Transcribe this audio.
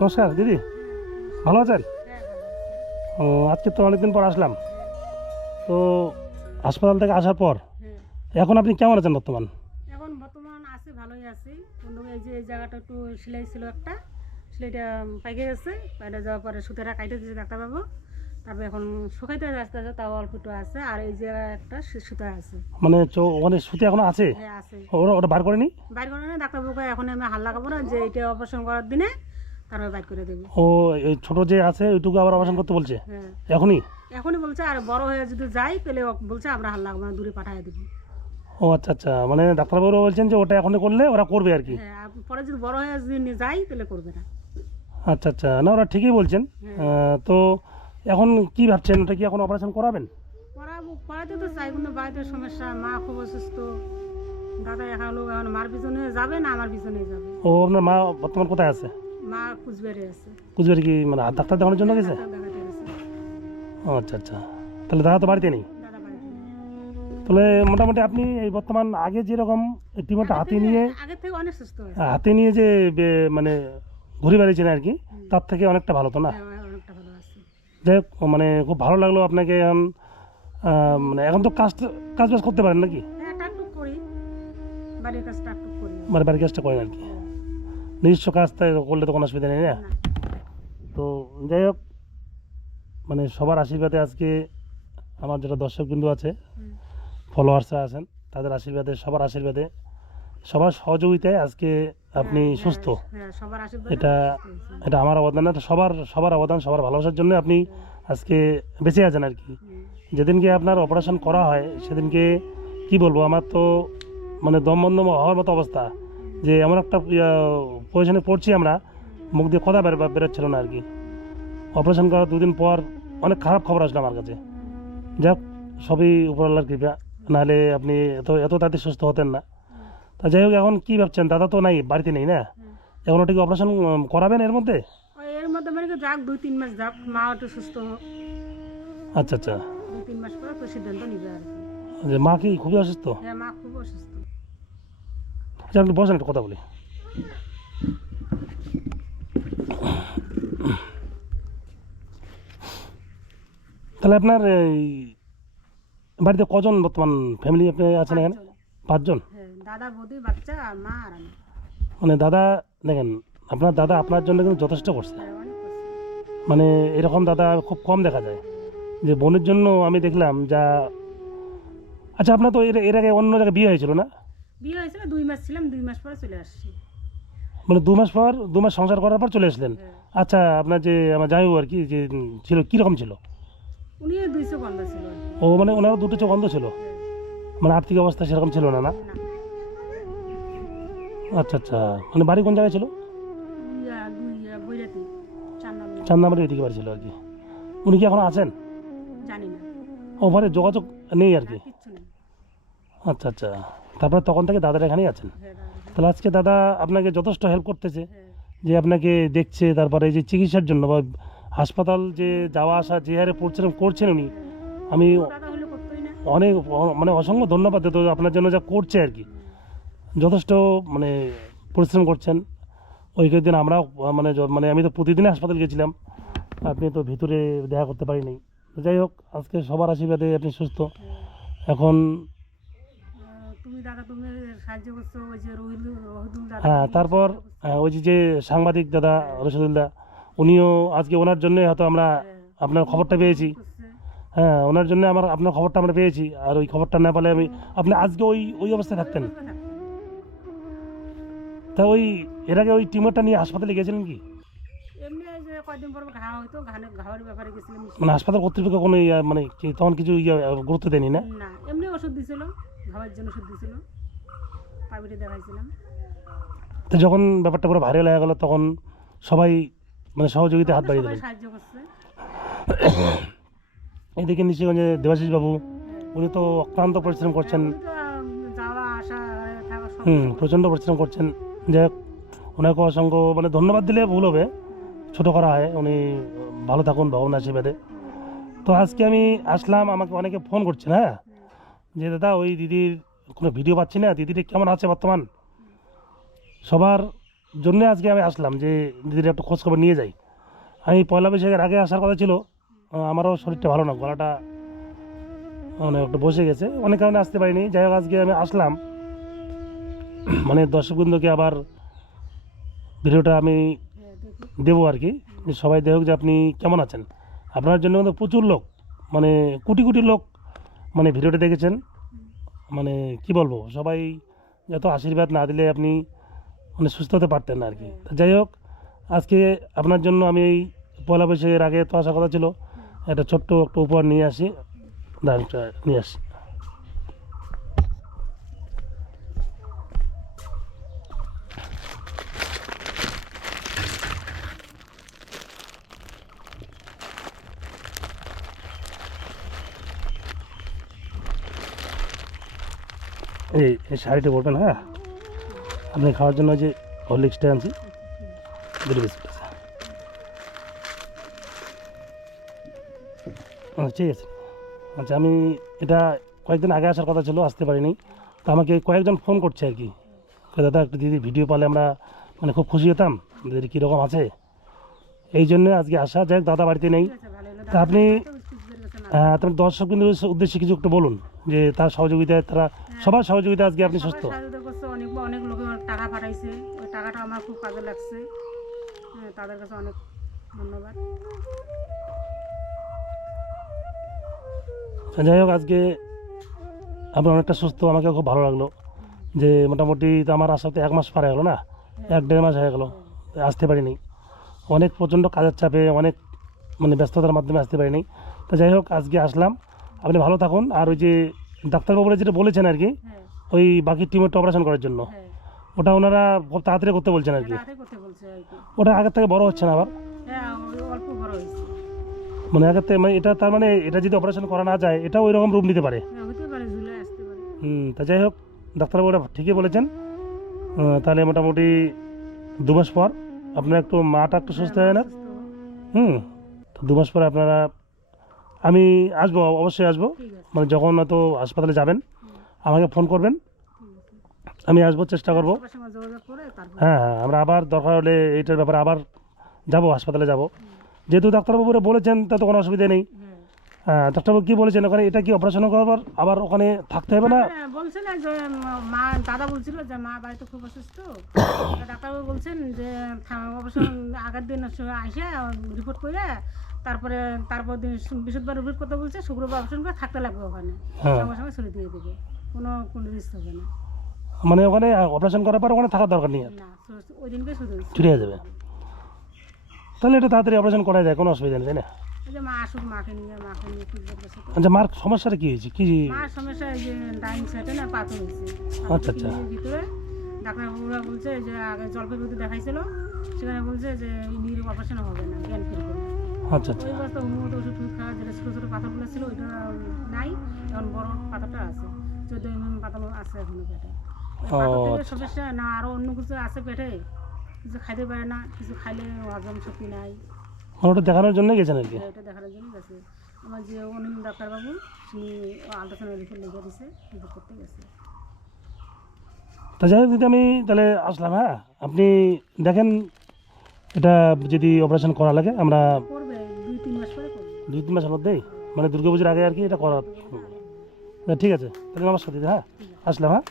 নমস্কার দিদি, ভালো আছেন? ও, আজকে তো অনেকদিন পর আসলাম। তো হাসপাতাল থেকে আসার পর এখন আপনি কেমন আছেন বর্তমান? এখন বর্তমান আছি, ভালোই আছি। বন্ধু এই যে এই জায়গাটা একটু সেলাই ছিল, একটা সেলাইটা পাইকে গেছে, পাইটা যাওয়ার পরে সুতোটা কাইটে দিয়েছে ডাক্তারবাবু। তারপরে এখন শুকাইতে আসতে আছে, তাও অল্প একটু আছে। আর এই জায়গায় একটা সুতা আছে। মানে ওখানে সুতি এখনো আছে? হ্যাঁ আছে। ওরা ওটা বার করেনি? বাইর করে না ডাক্তারবাবুকে, এখন আমি হাল লাগাবো না, যে এটা অপারেশন করার দিনে তারপরে বাইর করে দেবে। ও, এই ছোট যে আছে ওইটুকু আবার অপারেশন করতে বলছে হ্যাঁ এখনই? এখনই বলছে, আর বড় হয়ে যদি যাই পেলে বলছে আমরা হাল লাগাবো না, দূরে পাঠিয়ে দেবো। ও আচ্ছা আচ্ছা, মানে ডাক্তারবাবু বলছেন যে ওটা এখনই করলে ওরা করবে আর কি? হ্যাঁ, আর পরে যদি বড় হয়ে যদি নিয়ে যাই তাহলে করবে না। আচ্ছা আচ্ছা, না ওরা ঠিকই বলছেন। তো এখন কি ভাবছেন, ওটা কি এখন অপারেশন করাবেন? করাতে তো চাই, কিন্তু বাড়িতে সমস্যা, মা খুব অসুস্থ। দাদা একা লোক, এখন মার পিছনে যাবে না আমার পিছনে যাবে। ও, আপনার মা বর্তমান কোথায় আছে? মা কুচবিহারে আছে। কুচবিহারে কি মানে ডাক্তার দেখানোর জন্য গেছে? ডাক্তার দেখাতে গেছে। ও আচ্ছা আচ্ছা, তাহলে দাদা তো বাড়িতে নেই। দাদা বাড়িতে নেই। তাহলে মোটামুটি আপনি এই বর্তমান আগে যেরকম টিমটা আগের থেকে অনেক সুস্থ হয়েছে। হাতে নিয়ে যে মানে ঘুরে বেড়িয়েছেন আর কি, তার থেকে অনেকটা ভালো তো না? হ্যাঁ, অনেকটা ভালো আছে। যাই হোক, মানে খুব ভালো লাগলো আপনাকে। এখন মানে এখন তো কাজ বাজ করতে পারেন নাকি? হ্যাঁ, টাকটুক করি, বাড়ির কাজ টাকটুক করি। মানে বাড়ির কাজটা করেন আর কি? নিজস্ব কাজটা করলে তো কোনো অসুবিধা নেই না? না। তো যাই হোক, মানে সবার আশীর্বাদে আজকে আমার যেটা দর্শকবিন্দু আছে, হুম। ফলোয়ার্সরা আছেন, তাদের আশীর্বাদে, সবার আশীর্বাদে, সবার সহযোগিতায় আজকে আপনি হ্যাঁ, সুস্থ। হ্যাঁ, সবার আশীর্বাদে এটা সুস্থ হয়েছি। এটা আমার অবদান না, এটা সবার সবার অবদান, সবার ভালোবাসার জন্য আপনি আজকে বেঁচে আছেন আর কি। যেদিনকে আপনার অপারেশন করা হয় সেদিনকে কি বলবো, আমার তো মানে দম বন্ধ হওয়ার মতো অবস্থা, যে এমন একটা পজিশনে পড়ছি আমরা, মুখ দিয়ে কথা বেরোচ্ছিল না আর কি। অপারেশন করার দুদিন পর অনেক খারাপ খবর আসলো আমার কাছে। যাক, সবই উপরওয়ালার কৃপা, নাহলে আপনি এত এত তাড়াতাড়ি সুস্থ হতেন না। তা যাই হোক, এখন কি ভাবছেন? দাদা তো নাই, বাড়িতে নেই না এখন, ওটা কি অপারেশন করাবেন এর মধ্যে? এর মধ্যে মানে কি যাক, 2-3 মাস যাক, মা একটু সুস্থ হোক। আচ্ছা আচ্ছা, 2-3 মাস পরে তো সিদ্ধান্ত নিবে আর কি। যে মা কি খুবই অসুস্থ? হ্যাঁ, মা খুব অসুস্থ। আচ্ছা, আপনি বসেন, একটু কথা বলি। তাহলে আপনার এই বাড়িতে কজন বর্তমান ফ্যামিলি আপনি আছেন এখানে? 5 জন। 5 জন? হ্যাঁ, দাদা, বৌদি, বাচ্চা আর মা আর আমি। মানে দাদা, দেখেন, আপনার দাদা আপনার জন্য কিন্তু যথেষ্ট করছে। হ্যাঁ, অনেক কষ্ট। মানে এরকম দাদা খুব কম দেখা যায়, যে বোনের জন্য আমি দেখলাম যা। আচ্ছা, আপনার তো এর আগে অন্য জায়গায় বিয়ে হয়েছিল না? বিয়ে হয়েছিল, 2 মাস ছিলাম, 2 মাস পরে চলে আসছি। মানে 2 মাস পর, 2 মাস সংসার করার পর চলে আসলেন? হ্যাঁ। আচ্ছা, আপনার যে আমার জামাইবাবু আর কি, যে ছিল, কীরকম ছিল? উনি 200 গন্ধ ছিল আর কি। ও, মানে ওনারও দুটো চোখ অন্ধ ছিল? হ্যাঁ। মানে আর্থিক অবস্থা সেরকম ছিল না, না? না। আচ্ছা আচ্ছা, মানে বাড়ি কোন জায়গায় ছিল? বৈরাতি, 4 নম্বর। চান্দামারি ওইদিকে বাড়ি ছিল আর কি। উনি কি এখন আছেন? জানি না। ও, মানে যোগাযোগ নেই আর না, কি? কিচ্ছু নেই। আচ্ছা আচ্ছা, তারপরে তখন থেকে দাদার এখানেই আছেন? হ্যাঁ, দাদা। তাহলে আজকে দাদা আপনাকে যথেষ্ট হেল্প করতেছে, হ্যাঁ। যে আপনাকে দেখছে, তারপরে এই যে চিকিৎসার জন্য বা হাসপাতাল যে যাওয়া আসা যে হারে করছেন উনি, আমি দাদা হলে করতোই না। অনেক মানে অসংখ্য ধন্যবাদ দিতে আপনার জন্য যা করছে আর কি। যথেষ্ট মানে পরিশ্রম করছেন। ওই দিন আমরা মানে মানে আমি তো প্রতিদিনই হাসপাতাল গেছিলাম, আপনি তো ভিতরে দেখা করতে পারিনি। যাই হোক, আজকে সবার আশীর্বাদে আপনি সুস্থ এখন। তুমি দাদা, তুমি সাহায্য করছো, ওই যে রহিদুল দাদা। হ্যাঁ, তারপর ওই যে সাংবাদিক দাদা রশিদুল্লাহ, উনিও আজকে, ওনার জন্য হয়তো আমরা আপনার খবরটা পেয়েছি। করছে। হ্যাঁ, ওনার জন্য আপনার খবরটা আমরা পেয়েছি, আর ওই খবরটা না পেলে আপনি আজকে ওই ওই অবস্থায় থাকতেন। তা ওই এর আগে ওই টিউমারটা নিয়ে হাসপাতালে গেছিলেন কি? এমনি এই যে কয়দিন পর ঘা হইতো, ঘাওয়ার ব্যাপারে গেছিলাম। মানে হাসপাতাল কর্তৃপক্ষ কোনো মানে তখন কিছু গুরুত্ব দেয়নি না? না, এমনি ওষুধ দিছিল, ঘাওয়ার জন্য ওষুধ দিছিল, প্রাইভেটে দেখাইছিলাম। তো যখন ব্যাপারটা পুরো ভাইরাল হয়ে গেল, তখন সবাই মানে সহযোগিতা হাত বাড়িয়ে সবাই দিলেন। সাহায্য করছে। এইদিকে নিশ্চিতগঞ্জে দেবাশিস বাবু, উনি তো অক্লান্ত পরিশ্রম করছেন। উনি তো যাওয়া আসা থাকা সব প্রচণ্ড পরিশ্রম করছেন। যাই হোক, ওনাকে অসংখ্য মানে ধন্যবাদ দিলে ভুল হবে, ছোট করা হয়। উনি ভালো থাকুন ভগবান আশীর্বাদে। তো আজকে আমি আসলাম, আমাকে অনেকে ফোন করছেন, হ্যাঁ, যে দাদা ওই দিদির কোনো ভিডিও পাচ্ছি না, দিদিটি কেমন আছে বর্তমান। সবার জন্য আজকে আমি আসলাম যে দিদির একটা খোঁজখবর নিয়ে যাই। আমি পয়লা বৈশাখের আগে আসার কথা ছিল, আমারও শরীরটা ভালো না, গলাটা মানে একটু বসে গেছে, অনেক কারণে আসতে পারিনি। যাই হোক আজকে আমি আসলাম, মানে দর্শকবৃন্দকে আবার ভিডিওটা আমি হ্যাঁ দেখি। দেবো আর কি, যে সবাই দেখুক যে আপনি কেমন আছেন। আপনার জন্য কিন্তু প্রচুর লোক, মানে কোটি কোটি লোক মানে ভিডিওটা দেখেছেন। মানে কি বলবো, সবাই এত আশীর্বাদ না দিলে আপনি মানে সুস্থ হতে পারতেন না আর কি। তো যাই হোক আজকে আপনার জন্য আমি এই পয়লা বৈশাখের আগে তো আসার কথা ছিল, একটা ছোট্ট একটা উপহার নিয়ে আসি, দাঁড়ান, নিয়ে আসি। এই শাড়িটা বলবেন, হ্যাঁ আপনি খাওয়ার জন্য যে হরলিক্সটা আনছি, দুটো বিস্কুট আছে। ঠিক আছে, আচ্ছা আমি এটা কয়েকদিন আগে আসার কথা ছিল, আসতে পারিনি। তো আমাকে কয়েকজন ফোন করছে আর কি, দাদা একটু দিদি ভিডিও পালে আমরা মানে খুব খুশি হতাম, দিদি কীরকম আছে, এই জন্য আজকে আসা। যাই হোক দাদা বাড়িতে নেই। ঠিক আছে, ভালো হলো। তা আপনি ডাক্তারবাবু কিছু কাছে না। তোমার দর্শক বিন্দুর উদ্দেশ্যে কিছু একটু বলুন, যে তার সহযোগিতায় তারা সবার সহযোগিতা আজকে আপনি সুস্থ। সবাই সাহায্য করছে, অনেক অনেক লোক টাকা পাঠাইছে, ওই টাকাটা আমার খুব কাজে লাগছে। হ্যাঁ, তাদের কাছে অনেক ধন্যবাদ। যাই হোক আজকে আপনি অনেকটা সুস্থ, আমাকে খুব ভালো লাগলো যে মোটামুটি তো আমার আসাতে 1 মাস পার হয়ে গেলো না, 1-1.5 মাস হয়ে গেলো, আসতে পারিনি, অনেক প্রচণ্ড কাজের চাপে, অনেক মানে ব্যস্ততার মাধ্যমে আসতে পারিনি। তো যাই হোক আজকে আসলাম, আপনি ভালো থাকুন। আর ওই যে ডাক্তারবাবুরা যেটা বলেছেন আর কি, হ্যাঁ ওই বাকি টিউমারটা অপারেশন করার জন্য, হ্যাঁ, ওটা ওনারা খুব তাড়াতাড়ি করতে বলছেন আর কি। রাতে করতে বলছে আর কি। ওটা আগের থেকে বড় হচ্ছে না আবার, হ্যাঁ, ওই অল্প বড় হয়েছে। মানে আগের থেকে মানে এটা তার মানে এটা যদি অপারেশন করা না যায় এটাও ওই রকম রূপ নিতে পারে। হ্যাঁ, হতে পারে, ঝুলে আসতে পারে। তা যাই হোক ডাক্তারবাবুরা ঠিকই বলেছেন। তাহলে মোটামুটি 2 মাস পর আপনার একটু মাটা একটু সুস্থ হয় না। সুস্থ হোক। তো 2 মাস পরে আপনারা, আমি আসবো, অবশ্যই আসবো, ঠিক আছে, মানে যখন তো হাসপাতালে যাবেন আমাকে ফোন করবেন, ঠিক আছে। আমি আসবো, চেষ্টা করবো। সবার সঙ্গে যোগাযোগ করে তারপর। হ্যাঁ হ্যাঁ, আমরা আবার দরকার হলে এইটার ব্যাপারে আবার যাব, হাসপাতালে যাব, যেহেতু ডাক্তারবাবুরা বলেছেন তাতে কোনো অসুবিধা নেই। হ্যাঁ, ডাক্তারবাবু কী বলেছেন ওখানে, এটা কি অপারেশন করার আবার ওখানে থাকতে হবে না? হ্যাঁ, বলছে না যে মা, দাদা বলছিল যে মা বাড়িতে খুব অসুস্থ। ডাক্তারবাবু বলছেন যে অবশ্য আগের দিন আসে রিপোর্ট করে তারপরে তারপর দিন বৃহস্পতিবার রিপোর্ট করতে বলছে, শুক্রবার অপারেশন করে থাকতে লাগবে ওখানে, হ্যাঁ, সঙ্গে সঙ্গে ছুটি দিয়ে দেবে, কোনো রিস্ক হবে না। মানে ওখানে অপারেশন করার পর ওখানে থাকার দরকার নেই আর, না, ওই দিনকে শুধু ছুটি হয়ে যাবে। তাহলে এটা তাড়াতাড়ি অপারেশন করা যায়, কোনো অসুবিধা নেই, তাই না? এই যে মা আসুক, মাকে নিয়ে ট্রিটমেন্ট করছে। আচ্ছা মার সমস্যাটা কী হয়েছে, কি? মার সমস্যা এই যে ডাইন সাইডে না পাথর হয়েছে, আচ্ছা, আচ্ছা। কিডনির ভিতরে। ডাক্তারবাবুরা বলছে যে আগে জলপাইগুড়িতে দেখাইছিল, সেখানে বলছে যে নির অপারেশন হবে না, জ্ঞান ফিরবে না। আচ্ছা আচ্ছা, ওই বস্তা উন্নত ওষুধ খাওয়া, যেটা ছোটো ছোটো পাথরগুলো ছিল ওইটা নাই, এখন বড় পাথরটা আছে, 14 mm পাথর আছে এখনো পেটে। ওই পাথর থেকে আচ্ছা। সমস্যা না, আরও অন্য কিছু আছে পেটে, কিছু খাইতে পারে না, কিছু খাইলে হজম শক্তি নাই। মানে ওটা দেখানোর জন্য গেছেন আর কি। এটা দেখানোর জন্য গেছে। আমার যে অনিল ডাক্তারবাবু, তিনি আলট্রাসাউন্ড রিপোর্ট লিখে দিছে, রিপোর্ট করতে গেছে। তা যাই হোক দিদি, আমি তাহলে আসলাম। হ্যাঁ আপনি দেখেন এটা যদি অপারেশন করা লাগে, আমরা করবে 2-3 মাস পরে করবে। 2-3 মাসের মধ্যেই, মানে দুর্গাপুজোর আগে আর কি এটা করার। ঠিক আছে, তাহলে নমস্কার দিদি, হ্যাঁ আসলাম, হ্যাঁ।